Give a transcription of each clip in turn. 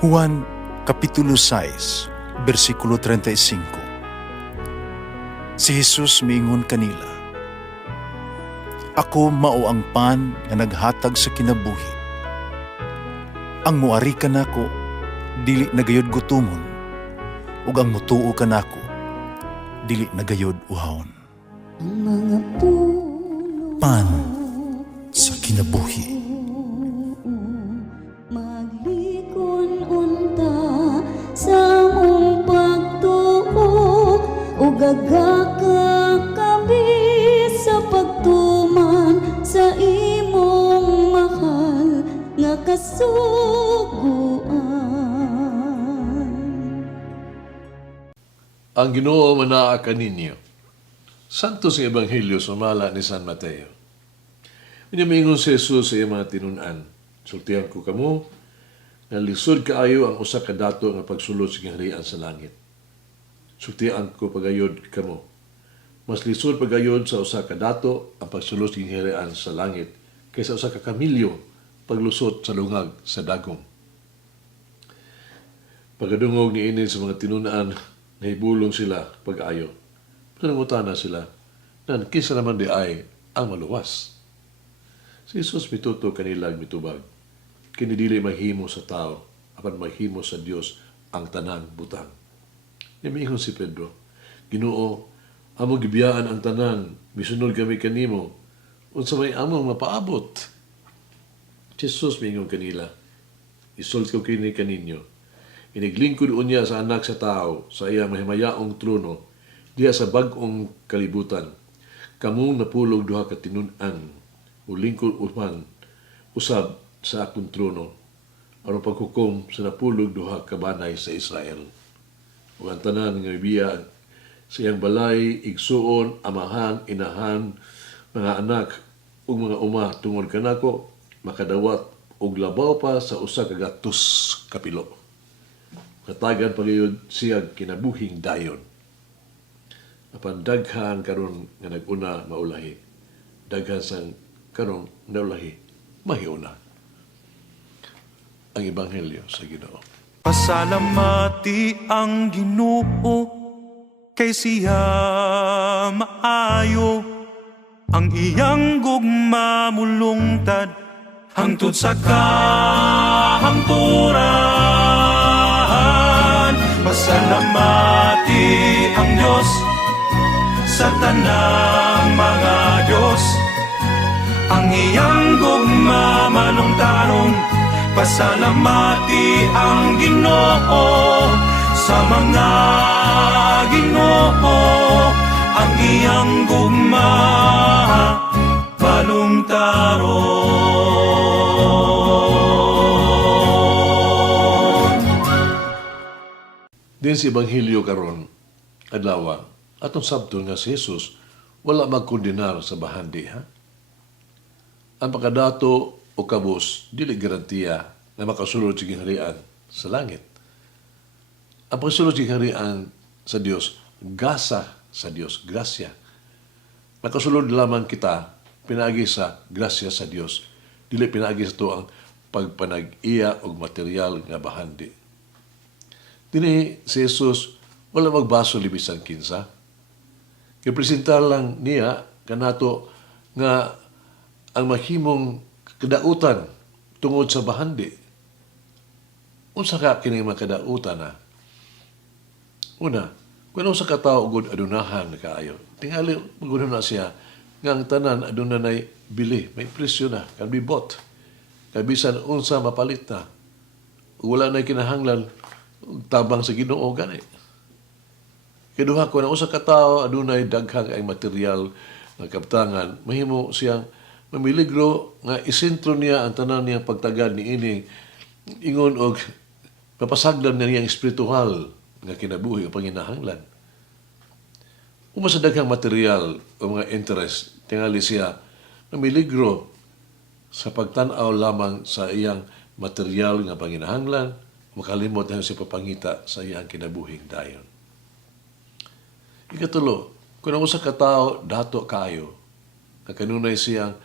Juan Kapitulo 6, versikulo 35. Si Jesus miingon kanila, "Ako mao ang pan nga naghatag sa kinabuhi. Ang muari kanako dili nagayod gutomon, ug ang mutuo kanako dili nagayod uhawon." Ang mga puno Pan sa kinabuhi. maglikon unta sa mong pagtuo ug gagaka kami sa pagtuman sa imong mahal nga kasuguan. Ang Ginoo manaa kaninyo. Santos ang Ebanghelyo sumala ni San Mateo. Kanya maingon si Jesus sa iyang mga tinunan. Sultihan ko kamo, na lisod kaayo ang usa ka dato nga pagsulod sa kingharian sa langit. Sultihan ko pagayod kamo. Mas lisod pagayod sa usa ka dato ang pagsulod sa kingharian sa langit kaysa usa ka kamilyo paglusot sa lungag sa dagom. Pagkadungog ni ini sa mga tinunan, nahibulong sila pag-ayo. Nanangutana sila, nan kinsa naman di ay ang maluwas. Si Jesus mituto kanilang mitubag, kinidili mahimo sa tao, apan mahimo sa Dios ang tanang butang. Namiingon si Pedro, Ginoo, amo gibiyaan ang tanan, misunod kami kanimo, unsa may among mapaabot. Jesus miingon kanila, isult ko kini kaninyo, iniglingkod unya sa anak sa tao, sa iyang mahimayaong trono, diya sa bag-ong kalibutan, kamong napulog duha ka tinun-an, o lingkod uman, usab sa akong trono, aron paghukom sa napulog duha ka banay sa Israel. O ang tanan nga biya sa iyang balay, igsuon, amahan, inahan, mga anak, ug mga uma tungod kanako, makadawat og labaw pa sa usa ka gatos kapilo. Katagan pagayod siyag kinabuhing dayon. Apan daghan karon nga nag-una maulahi. Daghan sang karon naulahi mahiuna. Ang Ebanghelyo sa Ginoo. Pasalamati ang Ginoo kay siya maayo, ang iyang gugma mulungtad hangtod sa kahangturan. Pasalamati ang Dios sa tanang mga Diyos, ang iyang gugma malungtaron. Pasalamati ang Ginoo sa mga Ginoo, ang iyang gugma malungtaron. Din si Ebanghelyo karon adlaw atong sabton nga si Jesus wala magkondenar sa bahandi, ha? Ang pagkadato o kabos dili garantiya na makasulod sa kingharian sa langit. Ang pagsulod sa kingharian sa Dios, gasa sa Dios, grasya. Makasulod lamang kita pinaagi sa grasya sa Dios. Dili pinaagi sa to ang pagpanag-iya og material nga bahandi. Dinhi si Jesus wala magbaso libisan kinsa. Ipresentar lang niya kanato nga ang mahimong kadautan tungod sa bahandi. Unsa ka kini makadautan na? Una, kung sa katao ugod adunahan kaayo, tingali maguno na siya nga ang tanan adunay bili, may presyo na, can be bought. Kabisan unsa mapalit na. Wala na kinahanglan tabang sa Ginoo gani. Kaduha ko na usa ka tawo adunay daghang ay material nga kabtangan, mahimo siyang mamiligro nga isentro niya ang tanan niyang pagtagad ni ini ingon og papasagdan na niyang espiritual nga kinabuhi o panginahanglan. Uma sa daghang material o mga interest, tingali siya mamiligro sa pagtan-aw lamang sa iyang material nga panginahanglan, makalimot na siya papangita sa iyang kinabuhing dayon. Ikatulo, kung ang usa ka tawo dato kaayo, nga kanunay siyang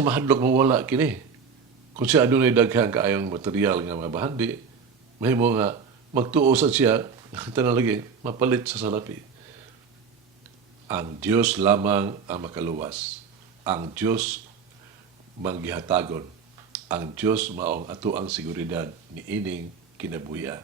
mahadlok mawala kini. Kung siya adunay daghang kaayong material nga mga bahandi, Mahimo nga magtuo sa siya, tanan lagi, mapalit sa salapi. Ang Diyos lamang ang makaluwas. Ang Diyos manggihatagon. Ang Diyos maong ato ang seguridad ni ining kinabuya.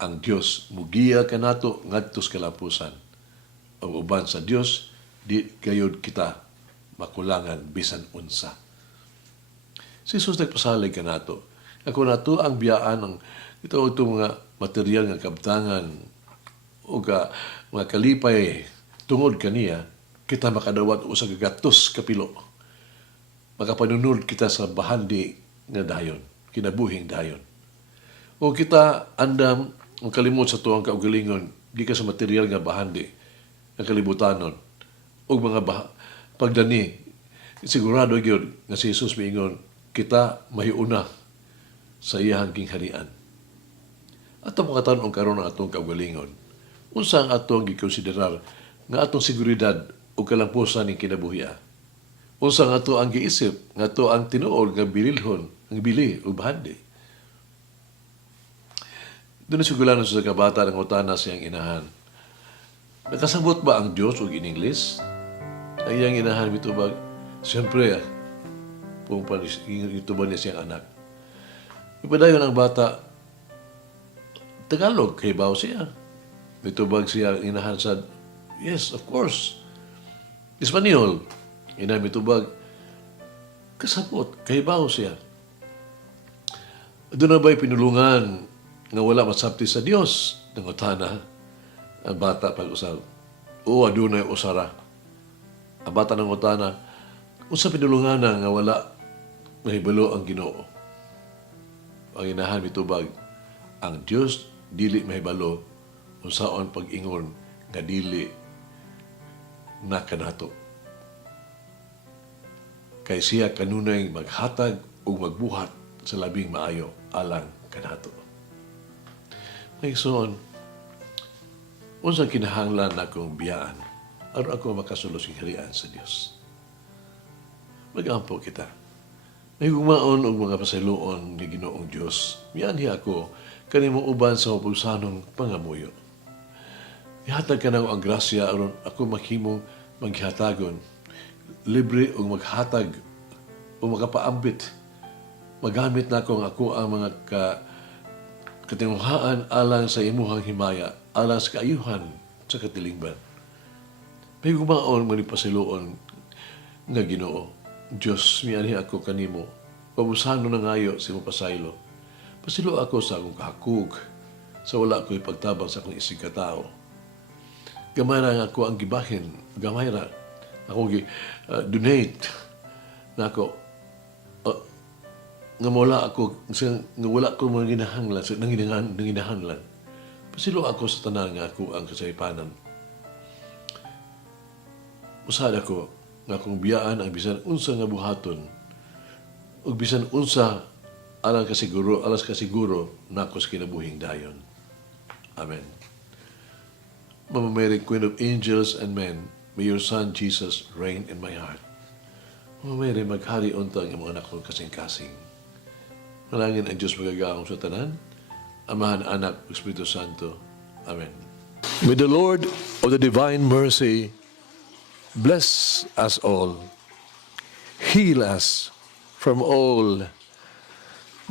Ang Diyos mugiya kanato ngadto sa kalapusan. Ang uban sa Diyos di gayud kita makulangan bisan unsa. Si Jesus nagpasalig kanato. Ako nato ang biyaan ng ito mga material nga kabtangan o mga kalipay tungod kaniya, kita makadawat usa ka gatos kapilo. Makapanunod kita sa bahandi nga dayon, kinabuhing dayon. O kita andam ang kalimot sa tuwang kaugalingon, di ka sa material nga bahandi, nga kalibutanon, o mga pagdani, sigurado yun nga si Jesus miingon, kita mahiuna sa iyahang kingharian. At ang mga tanong karon ng atong kaugalingon, unsa ang atong gikonsiderar nga atong seguridad o kalampusan ng kinabuhian. Unsa nga ato ang giisip, nga ato ang tinuod, nga bililhon, ang bili o bahandi. Doon sigulan sa kabata ng utana siyang inahan. Nakasabot ba ang Diyos o in English? Ang iyang inahan mitubag, siyempre, itubag niya siyang anak. Ipadayon ang bata, Tagalog, kay baw siya. Mitubag siya inahan sa, yes, of course. Espanyol, inahan mitubag, kasabot, kay baw siya. Doon na ba'y pinulungan nga wala masabti sa Diyos ng utana ang bata pag-usab? O adunay usara. Ang bata ng utana, unsa pinulungan na nga wala mahibalo ang Ginoo. Ang inahan mitubag, ang Diyos dili mahibalo unsaon pag-ingon nga dili na kanato. Kay siya kanunay maghatag o magbuhat sa labing maayo alang kanato. Ngayon, unsang kinahanglan na akong biyaan aron ako makasulos ng harian sa Dios. Mag-ampo kita. May gumaon og mga pasayloon ni Ginoong Dios. Mianhi ako kanimo uban sa mapulsanong pangamuyo. Ihatag ka na ang grasya aron ako maghimong maghatagon, libre o maghatag o makapaambit. Magamit na ako ang mga katinguhaan alang sa imuhang himaya, alang sa kaayuhan sa katilingban. May gumaon manipasiloon nga Ginoo. Diyos, mianhi ako kanimo, pabusano na ngayo sa imong pasaylo. Pasilo ako sa akong kahakog, sa wala ko'y pagtabang sa akong isig katao. Gamay na ako ang gibahin, gamay na ako donate na ako, nga wala ko mga ginahanglan, nanginahanglan. Pasilo ako sa tanan nga ako ang kasaypanan. Usad ako nga akong biyaan ang bisan unsa nga buhaton ug bisan unsa alang kasiguro nako sa kinabuhing dayon. Amen. Mama Mary, Queen of Angels and Men, may your Son Jesus reign in my heart. Mama Mary, maghari unta ang mga anak ko kasing-kasing. Malangin ang Diyos magagaong sa tanan, Amahan, Anak, Espiritu Santo. Amen. May the Lord of the divine mercy bless us all, heal us from all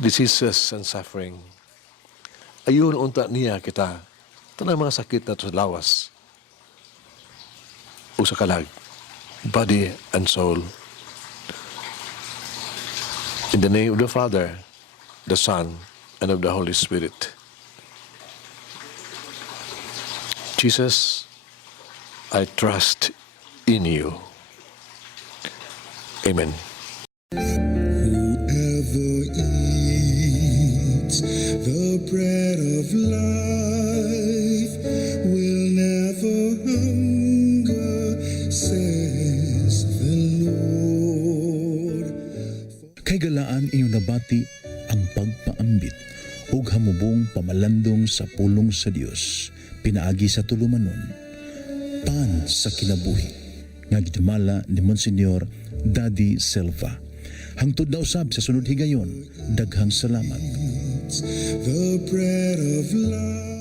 diseases and suffering. Ayun unta niya kita, tanang mga sakit na sa lawas o sa kalag, body and soul. In the name of the Father, the Son, and of the Holy Spirit. Jesus, I trust in you. Amen. Whoever eats the bread of life will never hunger, says the Lord. Kay galaan inyong nabati ang pagpaambit ug hamubong pamalandong sa pulong sa Dios pinaagi sa tulumanon pan sa kinabuhi nga gidumala ni Monsignor Daddy Silva. Hangtod na usab sa sunod higayon, daghang salamat. eats the bread of life.